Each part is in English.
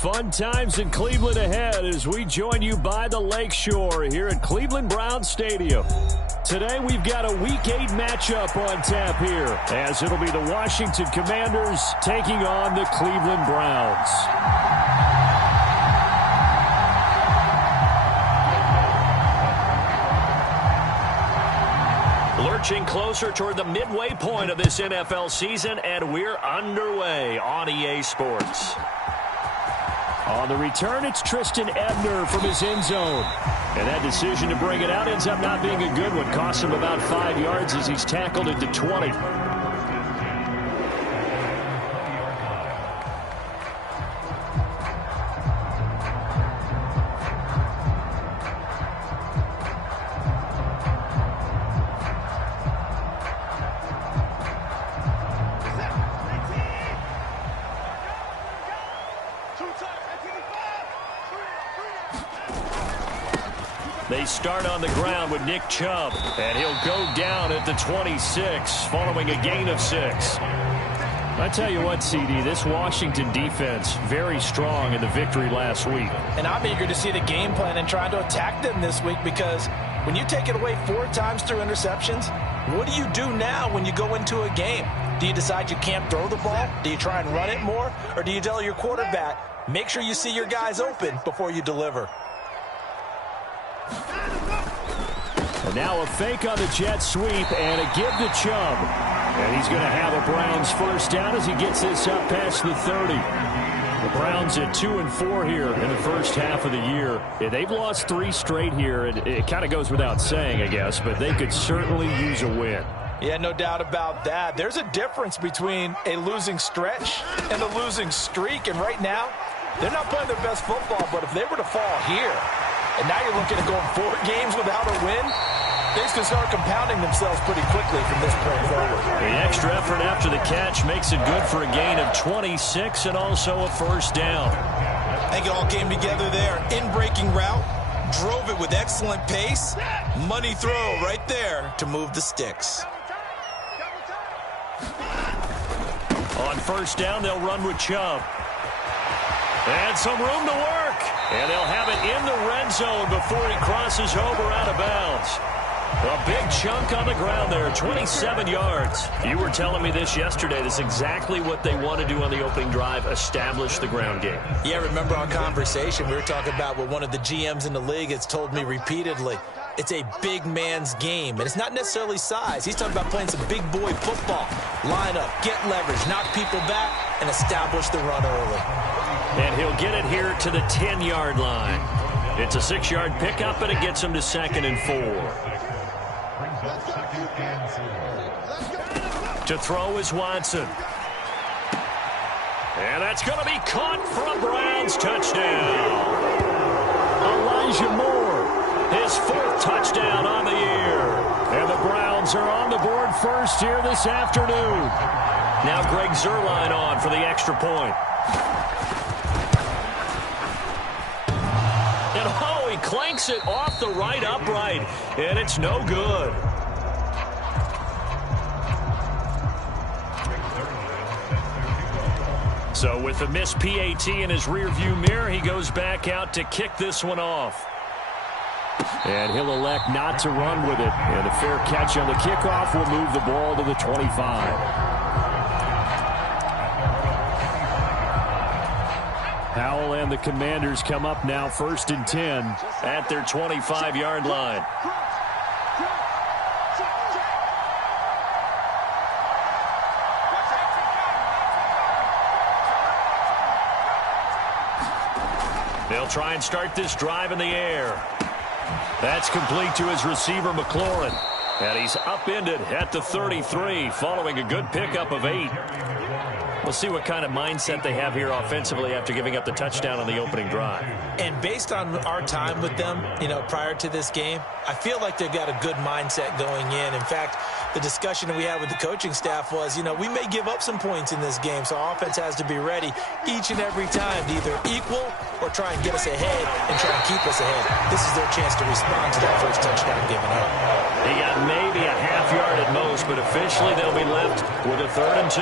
Fun times in Cleveland ahead as we join you by the Lakeshore here at Cleveland Browns Stadium. Today we've got a Week 8 matchup on tap here, as it'll be the Washington Commanders taking on the Cleveland Browns. Lurching closer toward the midway point of this NFL season, and we're underway on EA Sports. On the return, it's Tristan Ebner from his end zone. And that decision to bring it out ends up not being a good one. Costs him about 5 yards as he's tackled into 20. They start on the ground with Nick Chubb, and he'll go down at the 26, following a gain of 6. I tell you what, CD, this Washington defense, very strong in the victory last week. And I'm eager to see the game plan and try to attack them this week, because when you take it away 4 times through interceptions, what do you do now when you go into a game? Do you decide you can't throw the ball? Do you try and run it more? Or do you tell your quarterback, make sure you see your guys open before you deliver? And now a fake on the jet sweep and a give to Chubb. And he's going to have a Browns first down as he gets this up past the 30. The Browns at 2-4 here in the first half of the year. They've lost 3 straight here. It kind of goes without saying, I guess, but they could certainly use a win. Yeah, no doubt about that. There's a difference between a losing stretch and a losing streak. And right now, they're not playing their best football, but if they were to fall here, and now you're looking at going 4 games without a win, things can start compounding themselves pretty quickly from this point forward. The extra effort after the catch makes it good for a gain of 26 and also a first down. I think it all came together there. In-breaking route, drove it with excellent pace. Money throw right there to move the sticks. On first down, they'll run with Chubb. And some room to work. And they'll have it in the red zone before he crosses over out of bounds. A big chunk on the ground there, 27 yards. You were telling me this yesterday. This is exactly what they want to do on the opening drive, establish the ground game. Yeah, remember our conversation. We were talking about what one of the GMs in the league has told me repeatedly. It's a big man's game, and it's not necessarily size. He's talking about playing some big boy football. Line up, get leverage, knock people back, and establish the run early. And he'll get it here to the 10-yard line. It's a 6-yard pickup, and it gets him to 2nd and 4. To throw is Watson. And that's going to be caught for a Browns touchdown. Elijah Moore, his 4th touchdown on the year. And the Browns are on the board first here this afternoon. Now Greg Zuerlein on for the extra point. And oh, he clanks it off the right upright, and it's no good. So with the missed PAT in his rearview mirror, he goes back out to kick this one off. And he'll elect not to run with it. And a fair catch on the kickoff will move the ball to the 25. Howell and the Commanders come up now 1st and 10 at their 25-yard line. They'll try and start this drive in the air. That's complete to his receiver, McLaurin. And he's upended at the 33 following a good pickup of 8. We'll see what kind of mindset they have here offensively after giving up the touchdown on the opening drive. And based on our time with them, prior to this game, I feel like they've got a good mindset going in. In fact, the discussion that we had with the coaching staff was, we may give up some points in this game, so our offense has to be ready each and every time to either equal or try and get us ahead and try and keep us ahead. This is their chance to respond to that first touchdown given up. He got maybe a half yard at most, but officially they'll be left with a 3rd and 2.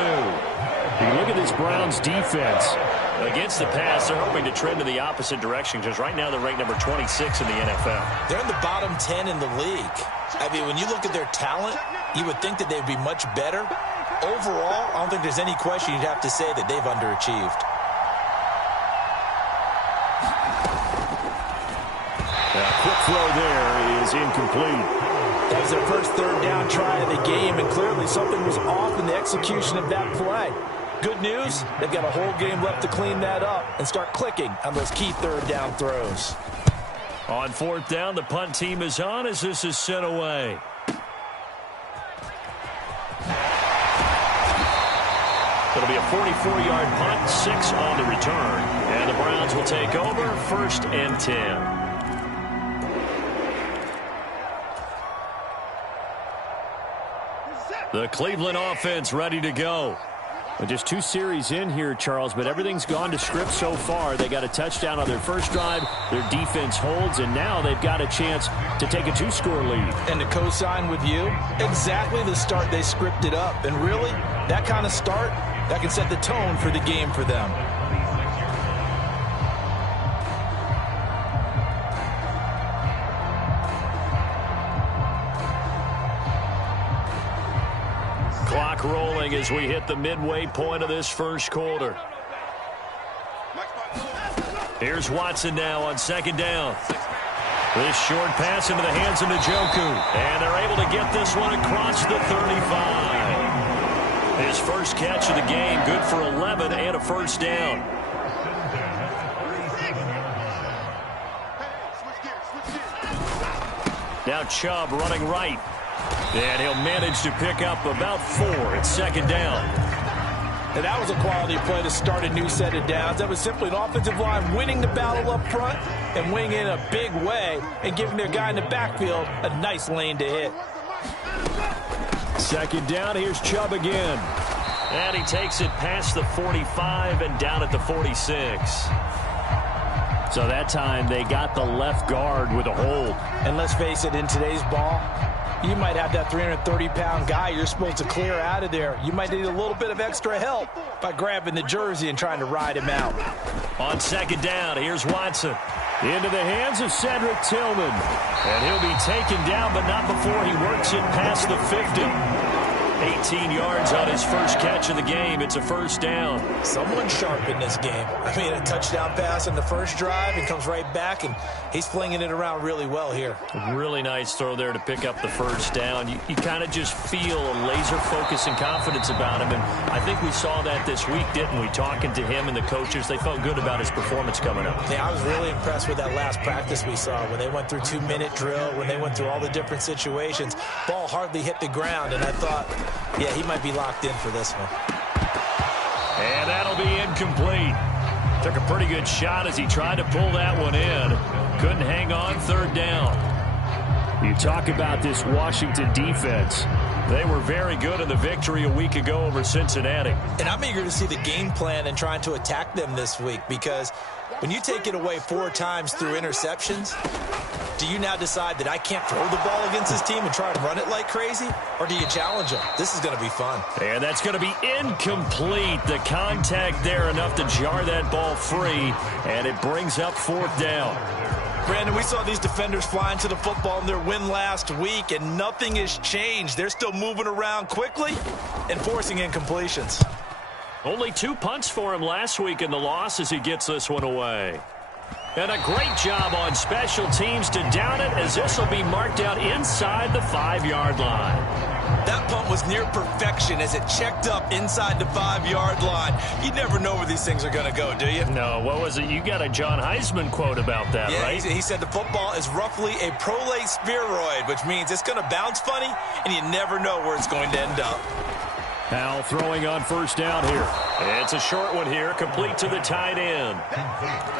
You look at this Browns defense. Against the pass, they're hoping to trend in the opposite direction because right now they're ranked number 26 in the NFL. They're in the bottom 10 in the league. I mean, when you look at their talent, you would think that they'd be much better. Overall, I don't think there's any question you'd have to say that they've underachieved. A quick throw there is incomplete. That was their first third down try of the game, and clearly something was off in the execution of that play. Good news, they've got a whole game left to clean that up and start clicking on those key third down throws. On fourth down, the punt team is on as this is sent away. It'll be a 44-yard punt, 6 on the return. And the Browns will take over, 1st and 10. The Cleveland offense ready to go. Well, just 2 series in here, Charles, but everything's gone to script so far. They got a touchdown on their first drive. Their defense holds, and now they've got a chance to take a 2-score lead. And to co-sign with you, exactly the start they scripted up. And really, that kind of start, that can set the tone for the game for them. Clock rolling as we hit the midway point of this first quarter. Here's Watson now on 2nd down. This short pass into the hands of Njoku. And they're able to get this one across the 35. His first catch of the game, good for 11 and a first down. Now Chubb running right. And he'll manage to pick up about 4. It's 2nd down. And that was a quality play to start a new set of downs. That was simply an offensive line winning the battle up front and winning in a big way and giving their guy in the backfield a nice lane to hit. 2nd down, here's Chubb again. And he takes it past the 45 and down at the 46. So that time they got the left guard with a hold. And let's face it, in today's ball, you might have that 330-pound guy you're supposed to clear out of there. You might need a little bit of extra help by grabbing the jersey and trying to ride him out. On 2nd down, here's Watson. Into the hands of Cedric Tillman. And he'll be taken down, but not before he works it past the 50. 18 yards on his first catch of the game. It's a first down. Someone sharp in this game. I mean, a touchdown pass on the first drive and comes right back, and he's flinging it around really well here. Really nice throw there to pick up the first down. You kind of just feel a laser focus and confidence about him, and I think we saw that this week, didn't we? Talking to him and the coaches, they felt good about his performance coming up. Yeah, I was really impressed with that last practice we saw when they went through 2-minute drill, when they went through all the different situations. Ball hardly hit the ground, and I thought, yeah, he might be locked in for this one. And that'll be incomplete. Took a pretty good shot as he tried to pull that one in. Couldn't hang on, 3rd down. You talk about this Washington defense. They were very good in the victory a week ago over Cincinnati. And I'm eager to see the game plan and trying to attack them this week, because when you take it away 4 times through interceptions, do you now decide that I can't throw the ball against this team and try to run it like crazy? Or do you challenge them? This is going to be fun. And that's going to be incomplete. The contact there enough to jar that ball free, and it brings up 4th down. Brandon, we saw these defenders flying to the football in their win last week, and nothing has changed. They're still moving around quickly and forcing incompletions. Only 2 punts for him last week in the loss as he gets this one away. And a great job on special teams to down it, as this will be marked out inside the 5-yard line. That punt was near perfection as it checked up inside the 5-yard line. You never know where these things are going to go, do you? No, what was it? You got a John Heisman quote about that, yeah, right? He said the football is roughly a prolate spheroid, which means it's going to bounce funny, and you never know where it's going to end up. Howell throwing on 1st down here. It's a short one here, complete to the tight end.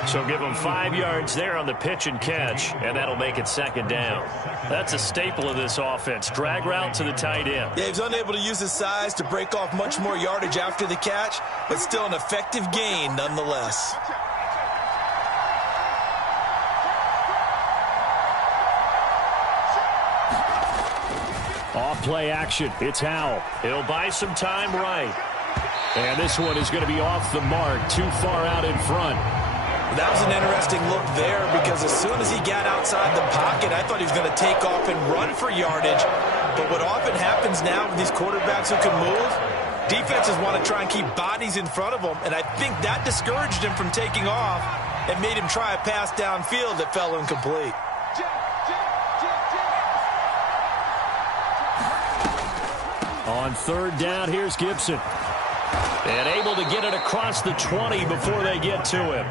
So give him 5 yards there on the pitch and catch, and that'll make it 2nd down. That's a staple of this offense. Drag route to the tight end. Yeah, he's unable to use his size to break off much more yardage after the catch, but still an effective gain nonetheless. Off play action. It's Howell. He'll buy some time right. And this one is going to be off the mark, too far out in front. That was an interesting look there because as soon as he got outside the pocket, I thought he was going to take off and run for yardage. But what often happens now with these quarterbacks who can move, defenses want to try and keep bodies in front of them, and I think that discouraged him from taking off and made him try a pass downfield that fell incomplete. On third down, here's Gibson. And able to get it across the 20 before they get to him.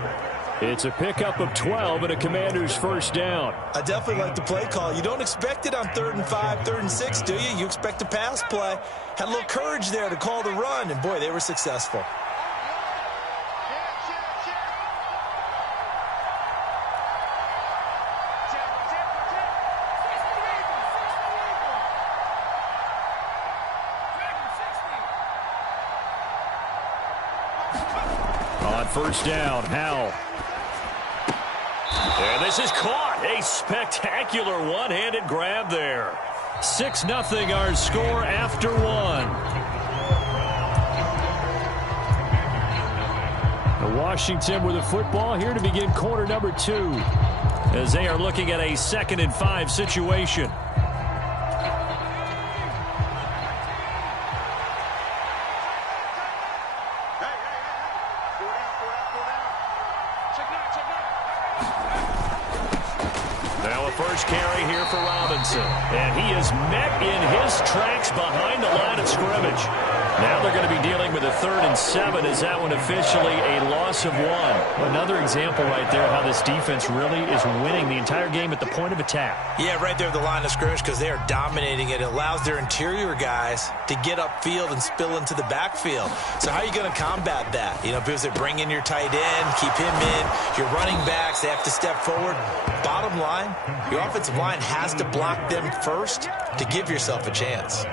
It's a pickup of 12 and a Commander's first down. I definitely like the play call. You don't expect it on 3rd and 5, 3rd and 6, do you? You expect a pass play. Had a little courage there to call the run, and boy, they were successful. On first down, Howell. And this is caught. A spectacular one-handed grab there. 6-0 our score after one. Washington with the football here to begin quarter number 2 as they are looking at a 2nd and 5 situation. Carry here for Robinson. And he is met in his tracks behind the line of scrimmage. Now they're going to be dealing with a 3rd and 7. Is that one officially a loss of 1? Another example right there how this defense really is winning the entire game at the point of attack. Yeah, right there at the line of scrimmage because they are dominating it. It allows their interior guys to get upfield and spill into the backfield. So how are you going to combat that? You know, because they bring in your tight end, keep him in. Your running backs, they have to step forward. Bottom line, your offensive line has to block them first to give yourself a chance.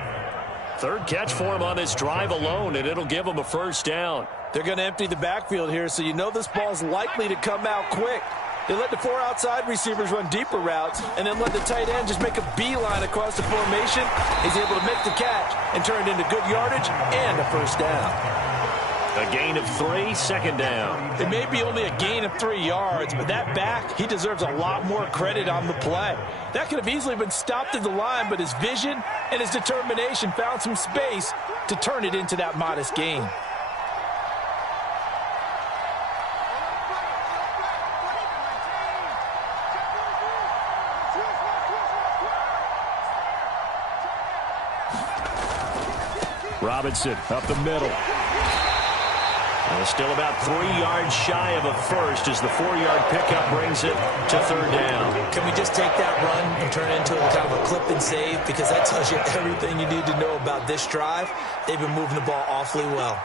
3rd catch for him on this drive alone, and it'll give him a first down. They're going to empty the backfield here, so you know this ball's likely to come out quick. They let the 4 outside receivers run deeper routes and then let the tight end just make a beeline across the formation. He's able to make the catch and turn it into good yardage and a first down. A gain of 3, 2nd down. It may be only a gain of 3 yards, but that back, he deserves a lot more credit on the play. That could have easily been stopped at the line, but his vision and his determination found some space to turn it into that modest gain. Robinson up the middle. Still about 3 yards shy of a first as the 4-yard pickup brings it to 3rd down. Can we just take that run and turn it into a kind of a clip and save? Because that tells you everything you need to know about this drive. They've been moving the ball awfully well.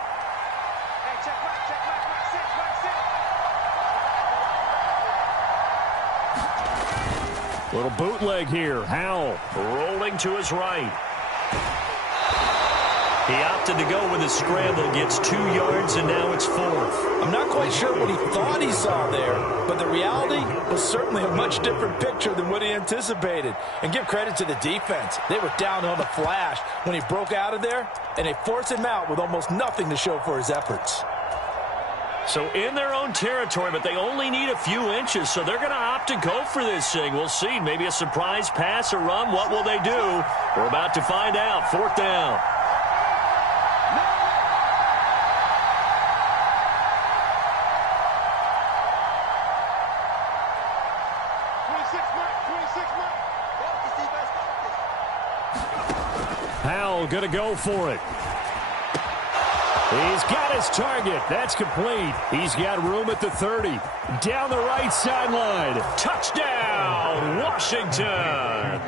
Little bootleg here. Howell rolling to his right. He opted to go with a scramble, gets 2 yards, and now it's 4th. I'm not quite sure what he thought he saw there, but the reality was certainly a much different picture than what he anticipated. And give credit to the defense. They were down on the flash when he broke out of there, and they forced him out with almost nothing to show for his efforts. So in their own territory, but they only need a few inches, so they're going to opt to go for this thing. We'll see. Maybe a surprise pass or run. What will they do? We're about to find out. 4th down. Howell going to go for it. He's got his target. That's complete. He's got room at the 30. Down the right sideline. Touchdown, Washington.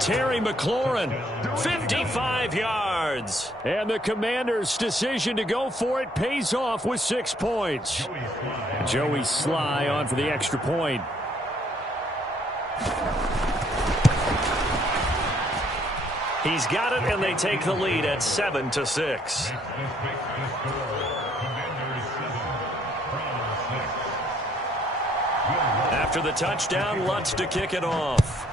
Terry McLaurin, 55 yards. And the Commanders' decision to go for it pays off with 6 points. Joey Sly on for the extra point. He's got it, and they take the lead at 7-6. After the touchdown, Lutz to kick it off.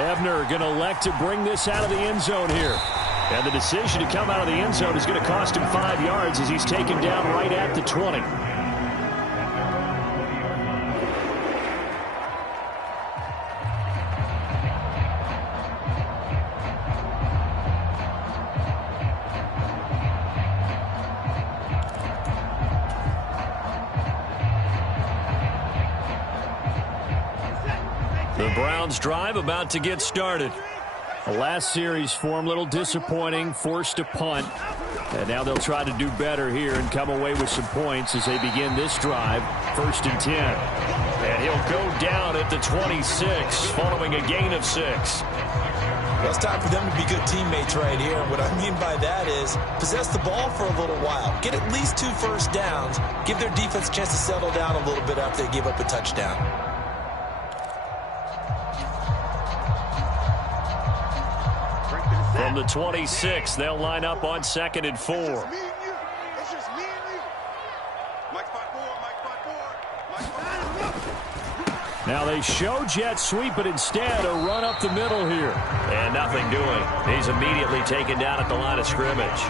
Ebner going to elect to bring this out of the end zone here. And the decision to come out of the end zone is going to cost him 5 yards as he's taken down right at the 20. The Browns drive about to get started. The last series form, a little disappointing, forced a punt. And now they'll try to do better here and come away with some points as they begin this drive, 1st and 10. And he'll go down at the 26 following a gain of 6. Well, it's time for them to be good teammates right here. What I mean by that is possess the ball for a little while. Get at least 2 first downs. Give their defense a chance to settle down a little bit after they give up a touchdown. From the 26, they'll line up on 2nd and 4. Now they show jet sweep, but instead a run up the middle here. And nothing doing. He's immediately taken down at the line of scrimmage.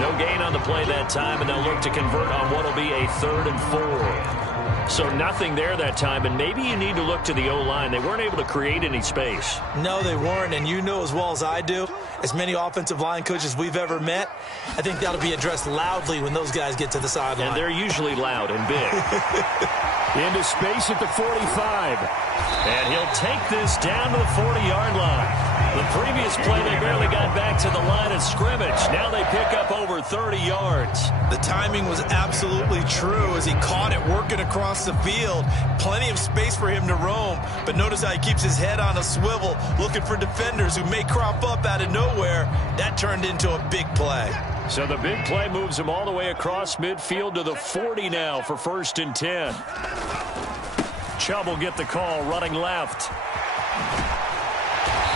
No gain on the play that time, and they'll look to convert on what will be a 3rd and 4. So nothing there that time, and maybe you need to look to the O-line. They weren't able to create any space. No, they weren't, and you know as well as I do, as many offensive line coaches we've ever met, I think that'll be addressed loudly when those guys get to the sideline. And they're usually loud and big. Into space at the 45. And he'll take this down to the 40-yard line. The previous play, they barely got back to the line of scrimmage. Now they pick up over 30 yards. The timing was absolutely true as he caught it working across the field. Plenty of space for him to roam. But notice how he keeps his head on a swivel, looking for defenders who may crop up out of nowhere. That turned into a big play. So the big play moves him all the way across midfield to the 40 now for 1st and 10. Chubb will get the call running left.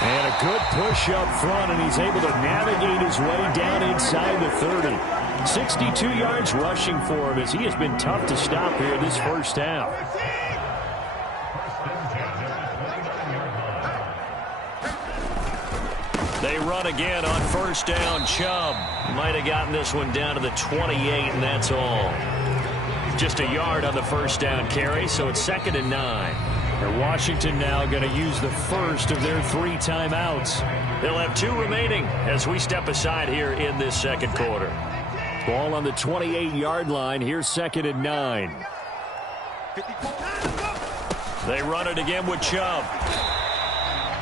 And a good push up front, and he's able to navigate his way down inside the 30. 62 yards rushing for him as he has been tough to stop here this first half. They run again on 1st down. Chubb might have gotten this one down to the 28, and that's all. Just a yard on the 1st down carry, so it's 2nd and 9. And Washington now going to use the first of their 3 timeouts. They'll have 2 remaining as we step aside here in this 2nd quarter. Ball on the 28-yard line. Here's 2nd and 9. They run it again with Chubb.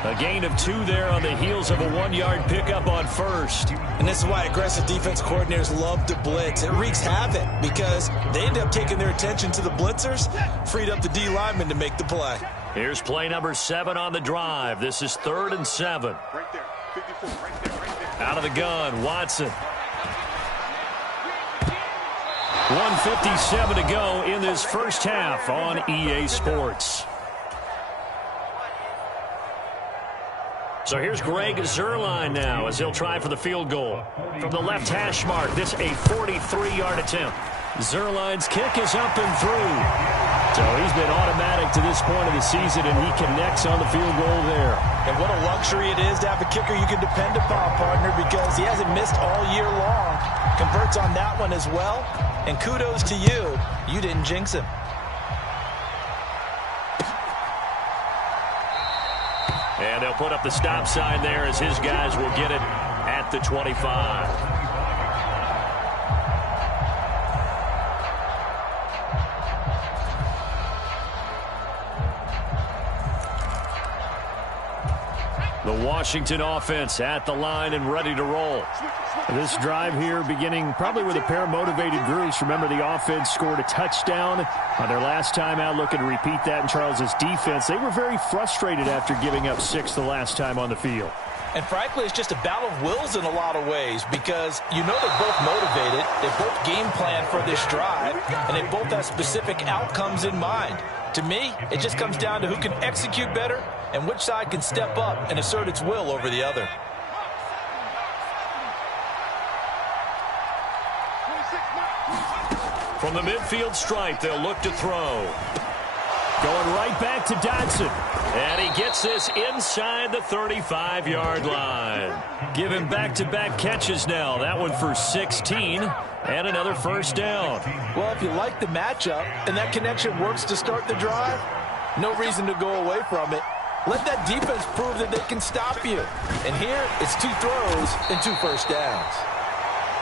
A gain of 2 there on the heels of a 1-yard pickup on 1st. And this is why aggressive defense coordinators love to blitz. It wreaks havoc because they end up taking their attention to the blitzers, freed up the D lineman to make the play. Here's play number 7 on the drive. This is 3rd and 7. Right there, 54, right there. Out of the gun, Watson. 1:57 to go in this first half on EA Sports. So here's Greg Zuerlein now as he'll try for the field goal. From the left hash mark, this a 43-yard attempt. Zuerlein's kick is up and through. So he's been automatic to this point of the season, and he connects on the field goal there. And what a luxury it is to have a kicker you can depend upon, partner, because he hasn't missed all year long. Converts on that one as well. And kudos to you. You didn't jinx him. And they'll put up the stop sign there as his guys will get it at the 25. The Washington offense at the line and ready to roll. This drive here beginning probably with a pair of motivated groups. Remember, the offense scored a touchdown on their last time out, looking to repeat that in Charles's defense. They were very frustrated after giving up 6 the last time on the field. And frankly, it's just a battle of wills in a lot of ways because you know they're both motivated, they both game plan for this drive, and they both have specific outcomes in mind. To me, it just comes down to who can execute better and which side can step up and assert its will over the other. From the midfield stripe, they'll look to throw. Going right back to Dodson. And he gets this inside the 35-yard line. Give him back-to-back catches now. That one for 16 and another first down. Well, if you like the matchup and that connection works to start the drive, no reason to go away from it. Let that defense prove that they can stop you. And here, it's 2 throws and 2 first downs.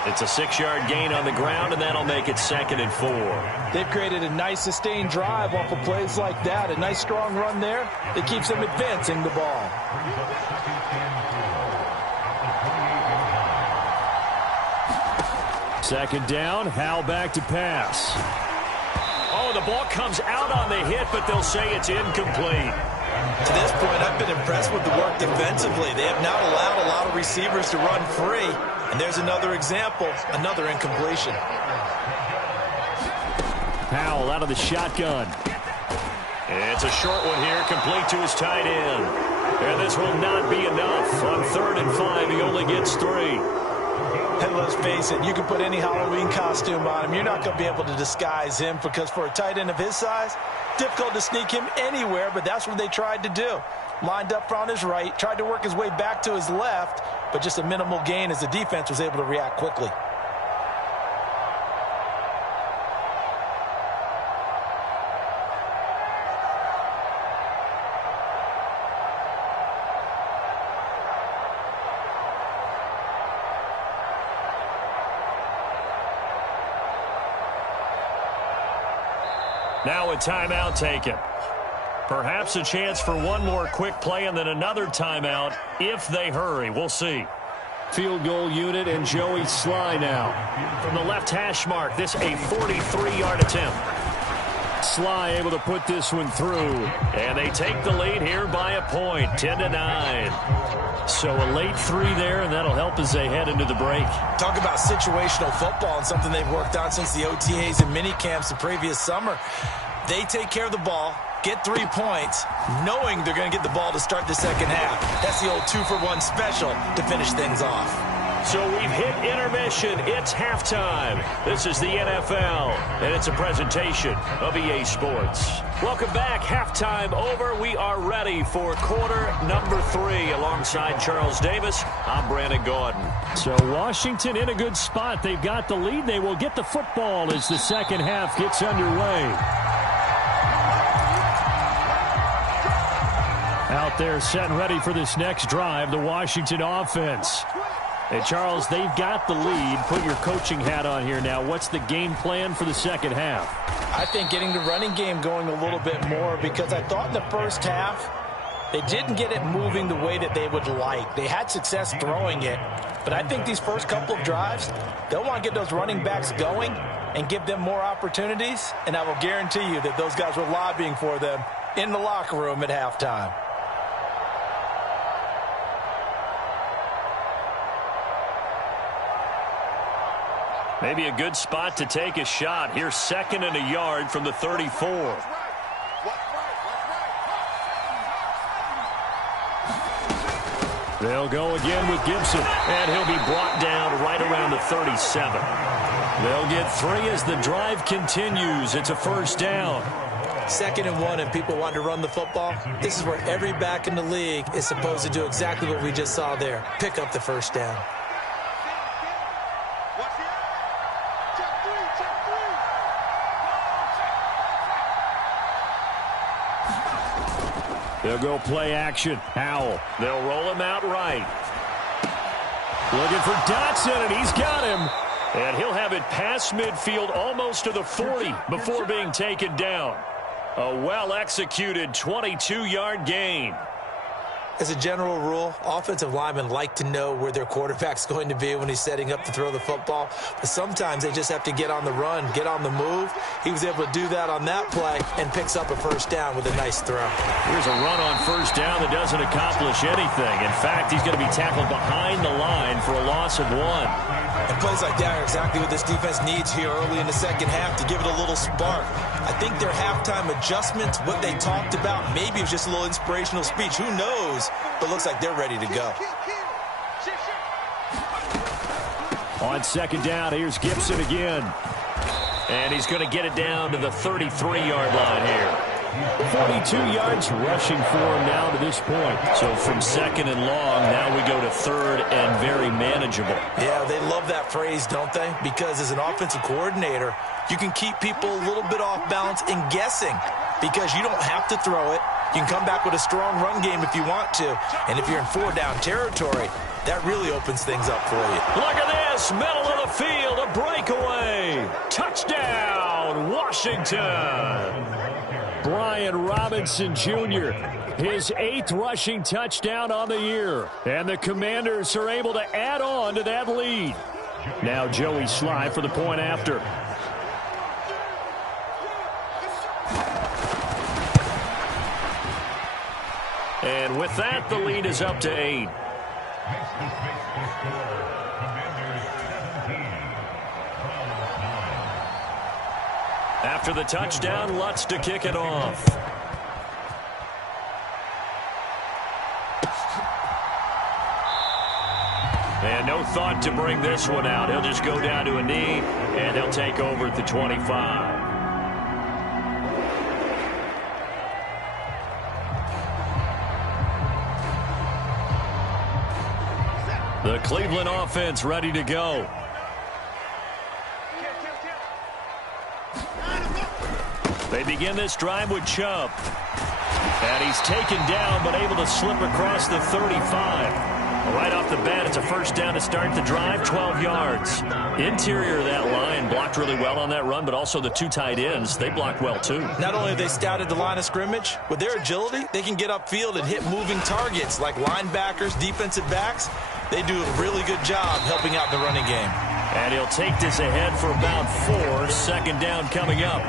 It's a 6-yard gain on the ground, and that'll make it 2nd and 4. They've created a nice sustained drive off of plays like that. A nice strong run there that keeps them advancing the ball. Second down, Howell back to pass. Oh, the ball comes out on the hit, but they'll say it's incomplete. To this point, I've been impressed with the work defensively. They have not allowed a lot of receivers to run free. And there's another example, another incompletion. Howell out of the shotgun. It's a short one here, complete to his tight end. And this will not be enough. On 3rd and 5, he only gets 3. And let's face it, you can put any Halloween costume on him. You're not going to be able to disguise him because for a tight end of his size, difficult to sneak him anywhere, but that's what they tried to do. Lined up on his right, tried to work his way back to his left, but just a minimal gain as the defense was able to react quickly. Now a timeout taken. Perhaps a chance for one more quick play and then another timeout if they hurry. We'll see. Field goal unit and Joey Sly now. From the left hash mark, this a 43-yard attempt. Sly able to put this one through. And they take the lead here by a point, 10-9. So a late 3 there, and that'll help as they head into the break. Talk about situational football and something they've worked on since the OTAs and mini camps the previous summer. They take care of the ball, get 3 points, knowing they're going to get the ball to start the second half. That's the old 2-for-1 special to finish things off. So we've hit intermission. It's halftime. This is the NFL, and it's a presentation of EA Sports. Welcome back. Halftime over. We are ready for quarter number 3. Alongside Charles Davis, I'm Brandon Gordon. So Washington in a good spot. They've got the lead. They will get the football as the second half gets underway. Out there set and ready for this next drive, the Washington offense. Hey, Charles, they've got the lead. Put your coaching hat on here now. What's the game plan for the second half? I think getting the running game going a little bit more because I thought in the first half they didn't get it moving the way that they would like. They had success throwing it, but I think these first couple of drives, they'll want to get those running backs going and give them more opportunities, and I will guarantee you that those guys were lobbying for them in the locker room at halftime. Maybe a good spot to take a shot. Here's 2nd and a yard from the 34. They'll go again with Gibson, and he'll be brought down right around the 37. They'll get 3 as the drive continues. It's a first down. 2nd and 1, and people want to run the football. This is where every back in the league is supposed to do exactly what we just saw there. Pick up the first down. They'll go play action. Howell. They'll roll him out right. Looking for Dodson, and he's got him. And he'll have it past midfield almost to the 40 before being taken down. A well-executed 22-yard gain. As a general rule, offensive linemen like to know where their quarterback's going to be when he's setting up to throw the football. But sometimes they just have to get on the run, get on the move. He was able to do that on that play and picks up a first down with a nice throw. Here's a run on first down that doesn't accomplish anything. In fact, he's going to be tackled behind the line for a loss of 1. And plays like that are exactly what this defense needs here early in the second half to give it a little spark. I think their halftime adjustments, what they talked about, maybe it was just a little inspirational speech. Who knows? But looks like they're ready to go. On 2nd down, here's Gibson again. And he's going to get it down to the 33-yard line here. 42 yards rushing for him now to this point. So from second and long, now we go to third and very manageable. Yeah, they love that phrase, don't they? Because as an offensive coordinator, you can keep people a little bit off balance and guessing because you don't have to throw it. You can come back with a strong run game if you want to. And if you're in four-down territory, that really opens things up for you. Look at this, middle of the field, a breakaway. Touchdown, Washington. Brian Robinson Jr., his 8th rushing touchdown on the year. And the Commanders are able to add on to that lead. Now Joey Sly for the point after. And with that, the lead is up to 8. After the touchdown, Lutz to kick it off. And no thought to bring this one out. He'll just go down to a knee, and he'll take over at the 25. The Cleveland offense ready to go. They begin this drive with Chubb. And he's taken down, but able to slip across the 35. Right off the bat, it's a first down to start the drive, 12 yards. Interior of that line blocked really well on that run, but also the 2 tight ends, they blocked well too. Not only have they scouted the line of scrimmage, with their agility, they can get upfield and hit moving targets like linebackers, defensive backs. They do a really good job helping out the running game. And he'll take this ahead for about 4. Second down coming up.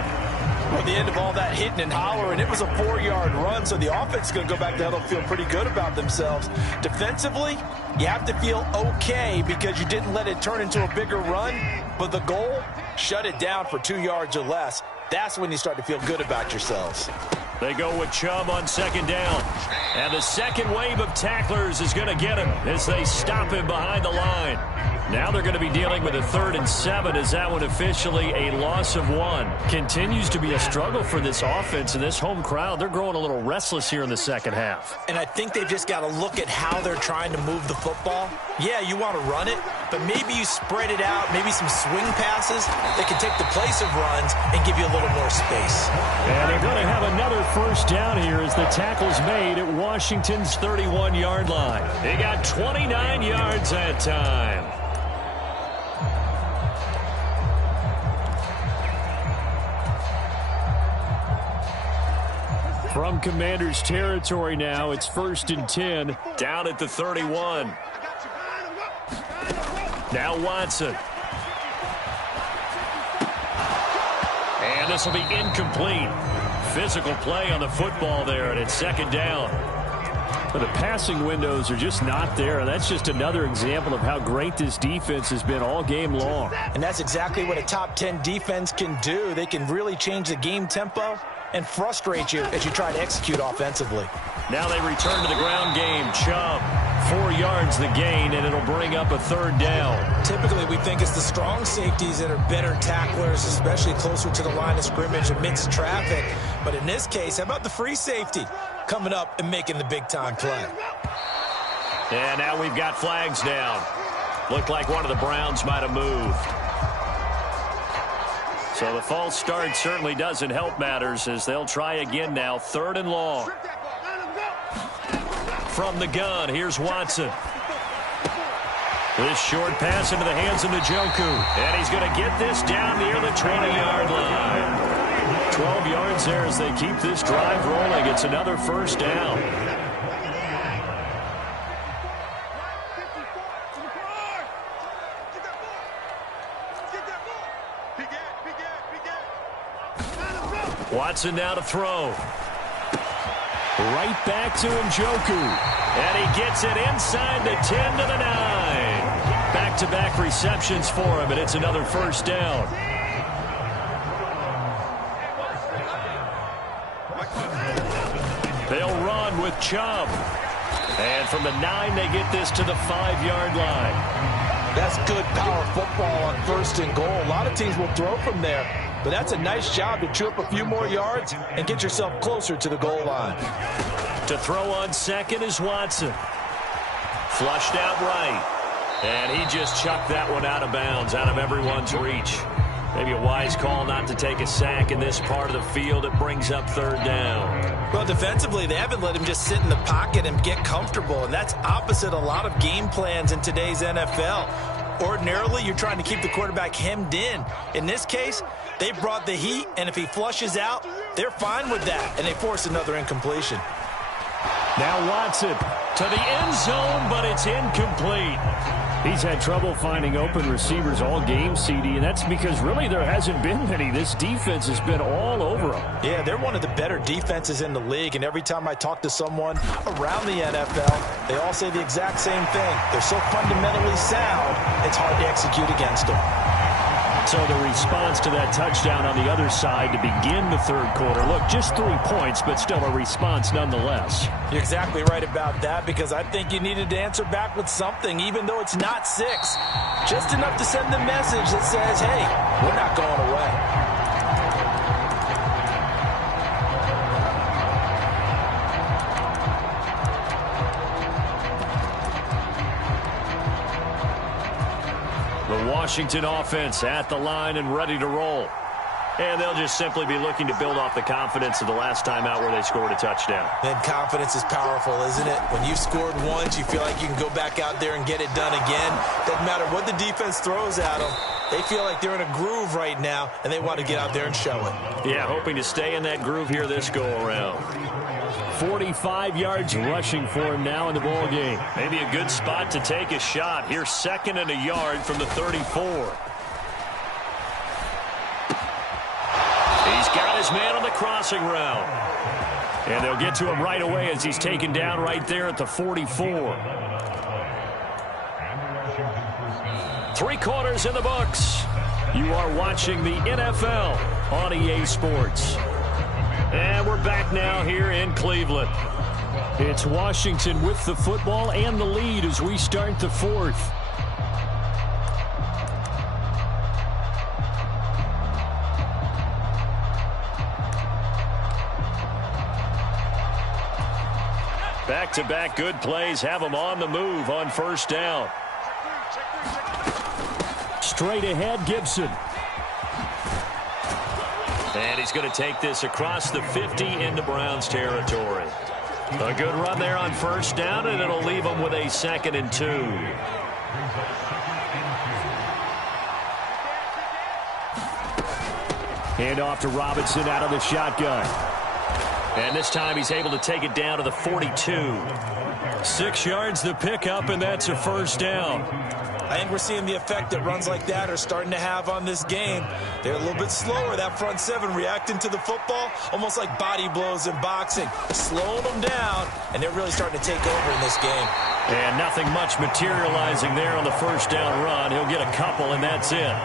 At the end of all that hitting and hollering, it was a 4-yard run, so the offense is going to go back to huddle, feel pretty good about themselves. Defensively, you have to feel okay because you didn't let it turn into a bigger run, but the goal, shut it down for 2 yards or less. That's when you start to feel good about yourselves. They go with Chubb on second down. And the second wave of tacklers is going to get him as they stop him behind the line. Now they're going to be dealing with a 3rd and 7 as that one officially a loss of 1. Continues to be a struggle for this offense and this home crowd. They're growing a little restless here in the second half. And I think they've just got to look at how they're trying to move the football. Yeah, you want to run it, but maybe you spread it out, maybe some swing passes that can take the place of runs and give you a little more space. And they're going to have another first down here as the tackle's made at Washington's 31-yard line. They got 29 yards that time. From Commanders territory now, it's 1st and 10, down at the 31. Now Watson. And this will be incomplete. Physical play on the football there, and it's second down. But the passing windows are just not there, and that's just another example of how great this defense has been all game long. And that's exactly what a top 10 defense can do. They can really change the game tempo and frustrate you as you try to execute offensively. Now they return to the ground game. Chubb, 4 yards the gain, and it'll bring up a 3rd down. Typically, we think it's the strong safeties that are better tacklers, especially closer to the line of scrimmage amidst traffic. But in this case, how about the free safety coming up and making the big-time play? And now we've got flags down. Looked like one of the Browns might have moved. So the false start certainly doesn't help matters as they'll try again now. 3rd and long. From the gun, here's Watson. This short pass into the hands of Njoku. And he's going to get this down near the 20-yard line. 12 yards there as they keep this drive rolling. It's another first down. Watson now to throw. Right back to Njoku. And he gets it inside the 10 to the 9. Back-to-back receptions for him, and it's another first down. They'll run with Chubb. And from the 9, they get this to the 5-yard line. That's good power football on 1st and goal. A lot of teams will throw from there. but that's a nice job to chew up a few more yards and get yourself closer to the goal line. To throw on second is Watson. Flushed out right. And he just chucked that one out of bounds, out of everyone's reach. Maybe a wise call not to take a sack in this part of the field. It brings up third down. Well, defensively, they haven't let him just sit in the pocket and get comfortable, and that's opposite a lot of game plans in today's NFL. Ordinarily, you're trying to keep the quarterback hemmed in. In this case, they brought the heat, and if he flushes out, they're fine with that, and they force another incompletion. Now Watson to the end zone, but it's incomplete. He's had trouble finding open receivers all game, CD, and that's because really there hasn't been many. This defense has been all over him. Yeah, they're one of the better defenses in the league, and every time I talk to someone around the NFL, they all say the exact same thing. They're so fundamentally sound, it's hard to execute against them. So the response to that touchdown on the other side to begin the third quarter. Look, just 3 points, but still a response nonetheless. You're exactly right about that, because I think you needed to answer back with something, even though it's not 6. Just enough to send the message that says, hey, we're not going away. The Washington offense at the line and ready to roll. And they'll just simply be looking to build off the confidence of the last time out where they scored a touchdown. And confidence is powerful, isn't it? When you've scored once, you feel like you can go back out there and get it done again. Doesn't matter what the defense throws at them. They feel like they're in a groove right now, and they want to get out there and show it. Yeah, hoping to stay in that groove here this go-around. 45 yards rushing for him now in the ball game. Maybe a good spot to take a shot. Here's 2nd and a yard from the 34. He's got his man on the crossing route. And they'll get to him right away as he's taken down right there at the 44. 3 quarters in the books. You are watching the NFL on EA Sports. And we're back now here in Cleveland. It's Washington with the football and the lead as we start the 4th. Back-to-back good plays have them on the move on first down. Straight ahead, Gibson. And he's going to take this across the 50 into Browns territory. A good run there on first down, and it'll leave them with a 2nd and 2. Hand off to Robinson out of the shotgun. And this time he's able to take it down to the 42. 6 yards the pickup, and that's a first down. I think we're seeing the effect that runs like that are starting to have on this game. They're a little bit slower, that front 7, reacting to the football, almost like body blows in boxing, slowing them down, and they're really starting to take over in this game. And nothing much materializing there on the first down run. He'll get a couple, and that's it.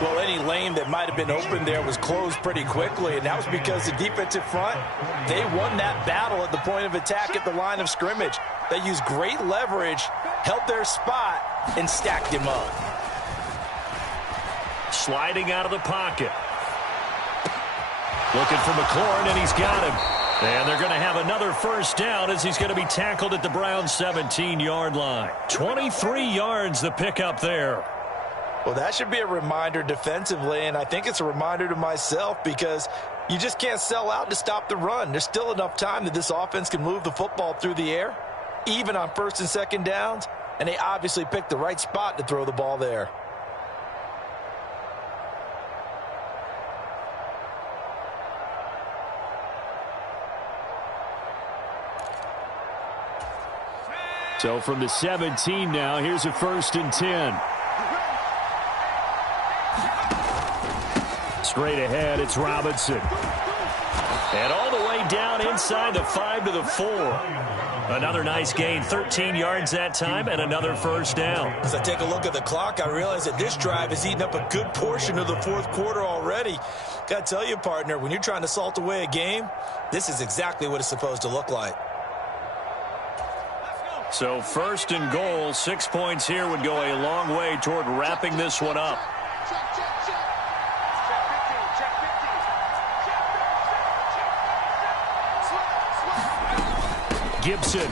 Well, any lane that might have been open there was closed pretty quickly, and that was because the defensive front, they won that battle at the point of attack at the line of scrimmage. They used great leverage, held their spot, and stacked him up. Sliding out of the pocket. Looking for McLaurin, and he's got him. And they're going to have another first down as he's going to be tackled at the Browns' 17-yard line. 23 yards the pickup there. Well, that should be a reminder defensively, and I think it's a reminder to myself because you just can't sell out to stop the run. There's still enough time that this offense can move the football through the air, even on 1st and 2nd downs, and they obviously picked the right spot to throw the ball there. So from the 17 now, here's a 1st and 10. Straight ahead, it's Robinson. And all the way down inside the 5 to the 4. Another nice gain, 13 yards that time, and another first down. As I take a look at the clock, I realize that this drive has eaten up a good portion of the 4th quarter already. Got to tell you, partner, when you're trying to salt away a game, this is exactly what it's supposed to look like. So 1st and goal, 6 points here would go a long way toward wrapping this one up. Gibson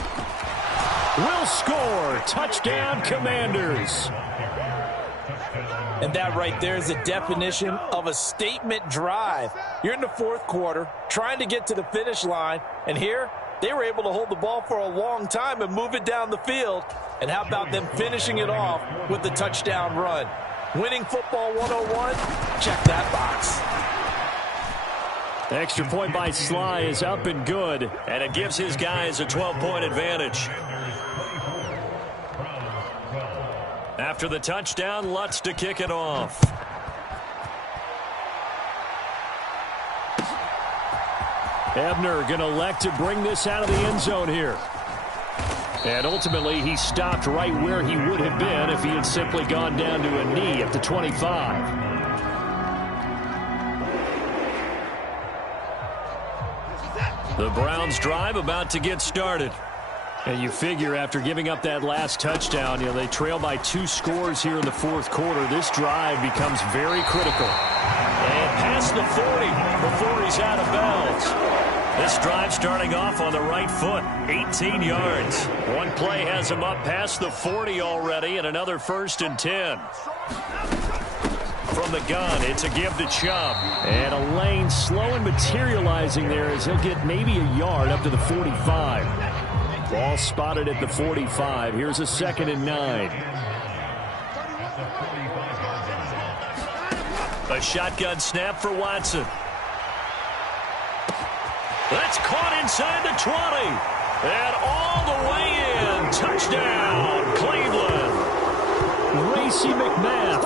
will score. Touchdown, Commanders. And that right there is the definition of a statement drive. You're in the fourth quarter, trying to get to the finish line, and here they were able to hold the ball for a long time and move it down the field. And how about them finishing it off with the touchdown run? Winning football 101, check that box. The extra point by Sly is up and good, and it gives his guys a 12-point advantage. After the touchdown, Lutz to kick it off. Ebner going to elect to bring this out of the end zone here. And ultimately, he stopped right where he would have been if he had simply gone down to a knee at the 25. The Browns drive about to get started. And you figure after giving up that last touchdown, they trail by 2 scores here in the fourth quarter. This drive becomes very critical. And past the 40 before he's out of bounds. This drive starting off on the right foot, 18 yards. One play has him up past the 40 already, and another 1st and 10. From the gun, it's a give to Chubb. And a lane slow and materializing there as he'll get maybe a yard up to the 45. Ball spotted at the 45. Here's a 2nd and 9. A shotgun snap for Watson. That's caught inside the 20. And all the way in. Touchdown, Cleveland. Racey McMath,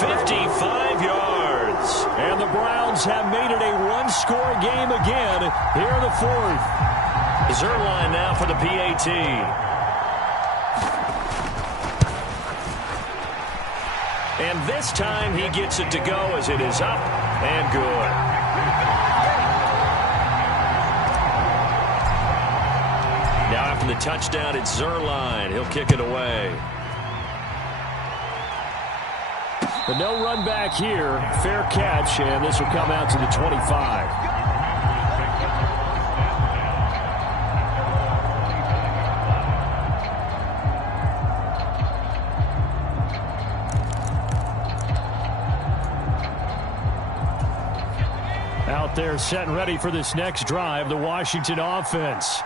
55 yards. And the Browns have made it a one-score game again here in the fourth. Zerline now for the PAT. And this time he gets it to go as it is up and good. Now after the touchdown, it's Zerline. He'll kick it away. But no run back here. Fair catch, and this will come out to the 25. Out there set and ready for this next drive, the Washington offense.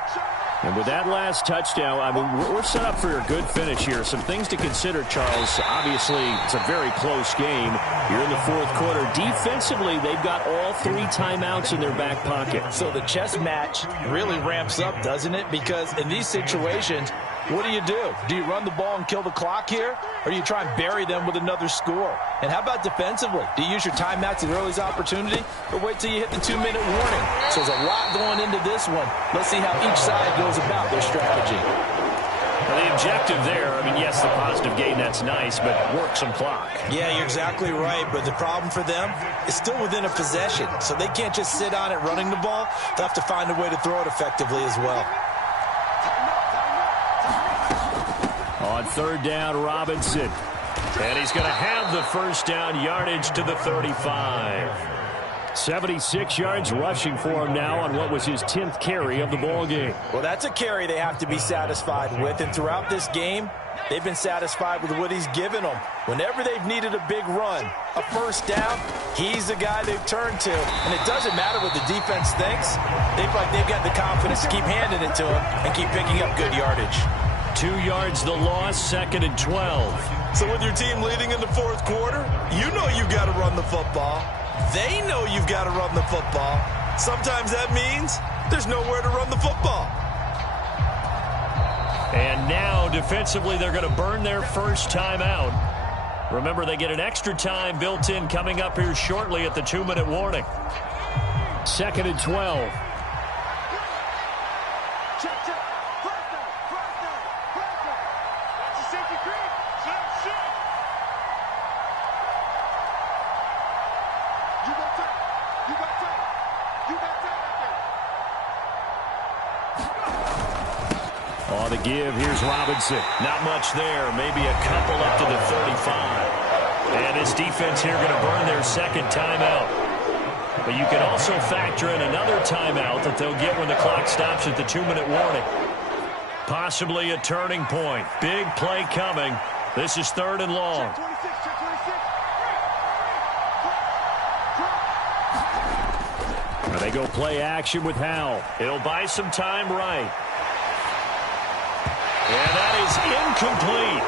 And with that last touchdown, I mean, we're set up for a good finish here. Some things to consider, Charles. Obviously, it's a very close game. You're in the fourth quarter. Defensively, they've got all 3 timeouts in their back pocket. So the chess match really ramps up, doesn't it? Because in these situations, what do? Do you run the ball and kill the clock here? Or do you try and bury them with another score? And how about defensively? Do you use your timeouts at earliest opportunity? Or wait till you hit the 2-minute warning? So there's a lot going into this one. Let's see how each side goes about their strategy. Well, the objective there, I mean, yes, the positive gain, that's nice, but work some clock. Yeah, you're exactly right. But the problem for them is still within a possession. So they can't just sit on it running the ball. They'll have to find a way to throw it effectively as well. On 3rd down, Robinson. And he's going to have the 1st down yardage to the 35. 76 yards rushing for him now on what was his 10th carry of the ball game. Well, that's a carry they have to be satisfied with. And throughout this game, they've been satisfied with what he's given them. Whenever they've needed a big run, a 1st down, he's the guy they've turned to. And it doesn't matter what the defense thinks. They feel like they've got the confidence to keep handing it to him and keep picking up good yardage. 2 yards the loss, 2nd and 12. So with your team leading in the fourth quarter, you know you've got to run the football. They know you've got to run the football. Sometimes that means there's nowhere to run the football. And now, defensively, they're going to burn their 1st timeout. Remember, they get an extra time built in coming up here shortly at the 2-minute warning. 2nd and 12. On the give, here's Robinson. Not much there. Maybe a couple up to the 35. And this defense here going to burn their 2nd timeout. But you can also factor in another timeout that they'll get when the clock stops at the 2-minute warning. Possibly a turning point. Big play coming. This is 3rd and long. And they go play action with Howell. It'll buy some time right. And that is incomplete.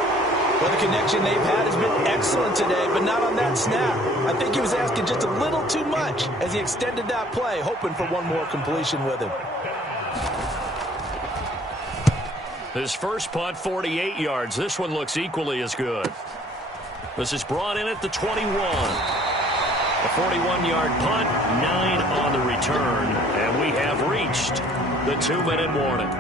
Well, the connection they've had has been excellent today, but not on that snap. I think he was asking just a little too much as he extended that play, hoping for one more completion with him. His first punt, 48 yards. This one looks equally as good. This is brought in at the 21. A 41-yard punt, 9 on the return, and we have reached the 2-minute warning.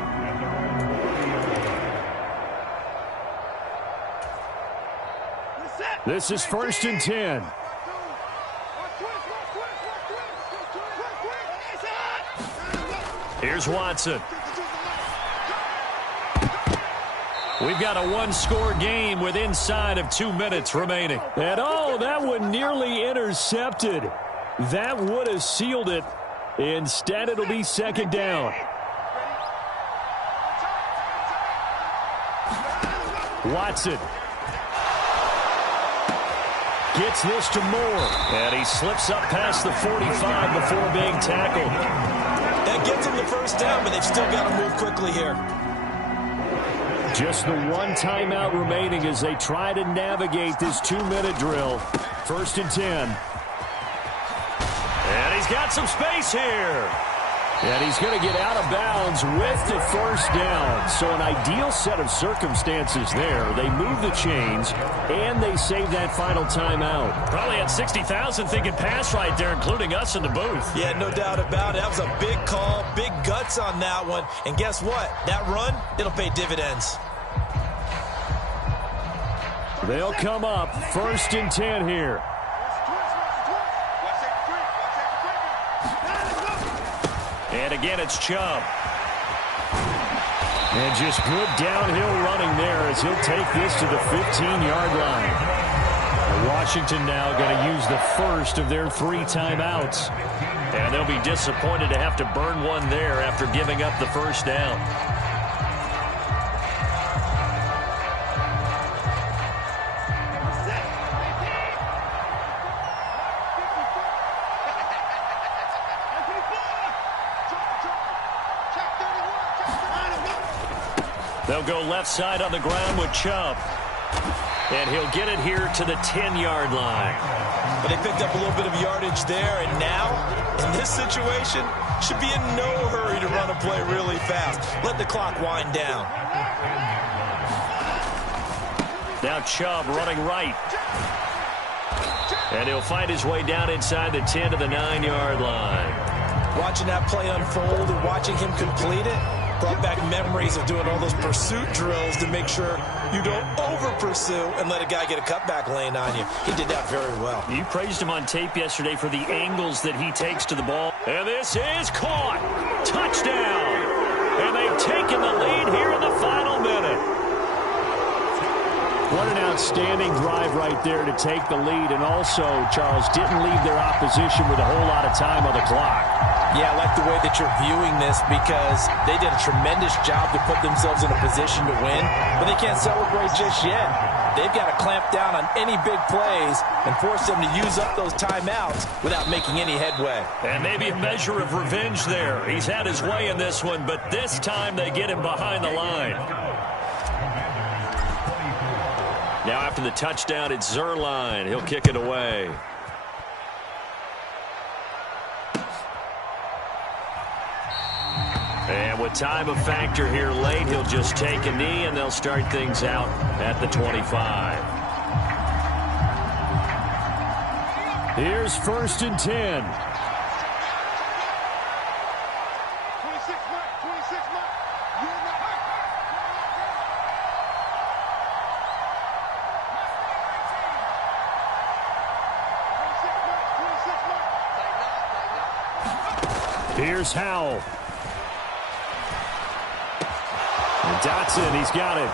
This is 1st and 10. Here's Watson. We've got a one-score game with inside of 2 minutes remaining. And oh, that one nearly intercepted. That would have sealed it. Instead, it'll be 2nd down. Watson gets this to Moore. And he slips up past the 45 before being tackled. That gets him the first down, but they've still got to move quickly here. Just the one timeout remaining as they try to navigate this 2-minute drill. 1st and 10. And he's got some space here. And he's going to get out of bounds with the first down. So an ideal set of circumstances there. They move the chains, and they save that final timeout. Probably had 60,000 thinking pass right there, including us in the booth. Yeah, no doubt about it. That was a big call, big guts on that one. And guess what? That run, it'll pay dividends. They'll come up 1st and 10 here. And again, it's Chubb. And just good downhill running there as he'll take this to the 15-yard line. Washington now going to use the first of their 3 timeouts. And they'll be disappointed to have to burn one there after giving up the first down. They'll go left side on the ground with Chubb. And he'll get it here to the 10-yard line. But they picked up a little bit of yardage there, and now, in this situation, should be in no hurry to run a play really fast. Let the clock wind down. Now Chubb running right. And he'll find his way down inside the 10 to the 9-yard line. Watching that play unfold and watching him complete it brought back memories of doing all those pursuit drills to make sure you don't over-pursue and let a guy get a cutback lane on you. He did that very well. You praised him on tape yesterday for the angles that he takes to the ball. And this is caught. Touchdown. And they've taken the lead here in the final minute. What an outstanding drive right there to take the lead. And also, Charles, didn't leave their opposition with a whole lot of time on the clock. Yeah, I like the way that you're viewing this because they did a tremendous job to put themselves in a position to win, but they can't celebrate just yet. They've got to clamp down on any big plays and force them to use up those timeouts without making any headway. And maybe a measure of revenge there. He's had his way in this one, but this time they get him behind the line. Now after the touchdown, it's Zerline. He'll kick it away. And with time a factor here late, he'll just take a knee, and they'll start things out at the 25. Here's 1st and 10. Here's Howell. And Dotson, he's got it.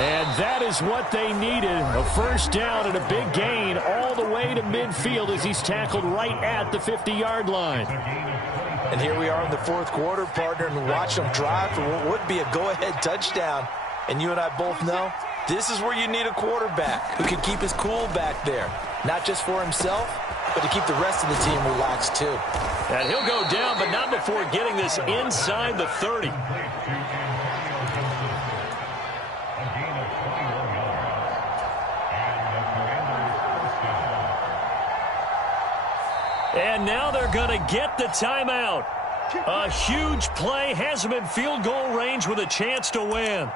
And that is what they needed. A first down and a big gain all the way to midfield. midfield as he's tackled right at the 50-yard line. And here we are in the fourth quarter, partner, and watch them drive for what would be a go-ahead touchdown. And you and I both know this is where you need a quarterback who can keep his cool back there, not just for himself, but to keep the rest of the team relaxed too. And he'll go down, but not before getting this inside the 30. And now they're going to get the timeout. A huge play has them in field goal range with a chance to win.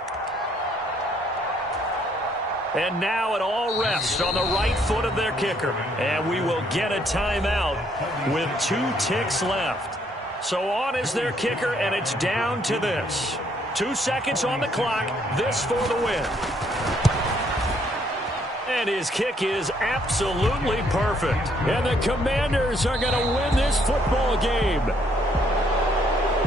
And now it all rests on the right foot of their kicker. And we will get a timeout with 2 ticks left. So on is their kicker, and it's down to this. 2 seconds on the clock. This for the win. And his kick is absolutely perfect. And the Commanders are going to win this football game.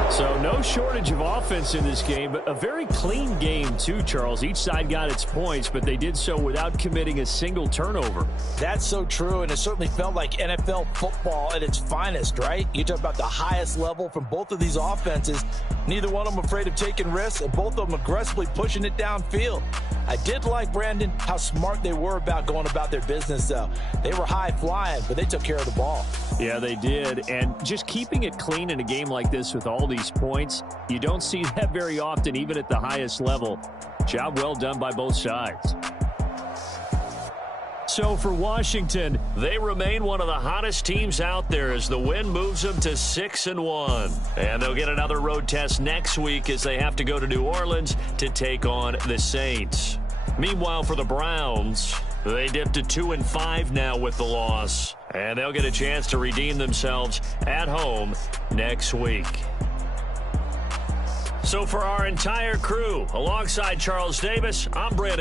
So no shortage of offense in this game, but a very clean game too, Charles. Each side got its points, but they did so without committing a single turnover. That's so true, and it certainly felt like NFL football at its finest, right? You talk about the highest level from both of these offenses. Neither one of them afraid of taking risks, and both of them aggressively pushing it downfield. I did like, Brandon, how smart they were about going about their business, though. They were high-flying, but they took care of the ball. Yeah, they did, and just keeping it clean in a game like this with all these points, you don't see that very often, even at the highest level. Job well done by both sides. So for Washington, they remain one of the hottest teams out there as the win moves them to 6-1. And they'll get another road test next week as they have to go to New Orleans to take on the Saints. Meanwhile, for the Browns, they dipped to 2-5 now with the loss. And they'll get a chance to redeem themselves at home next week. So for our entire crew, alongside Charles Davis, I'm Brandon.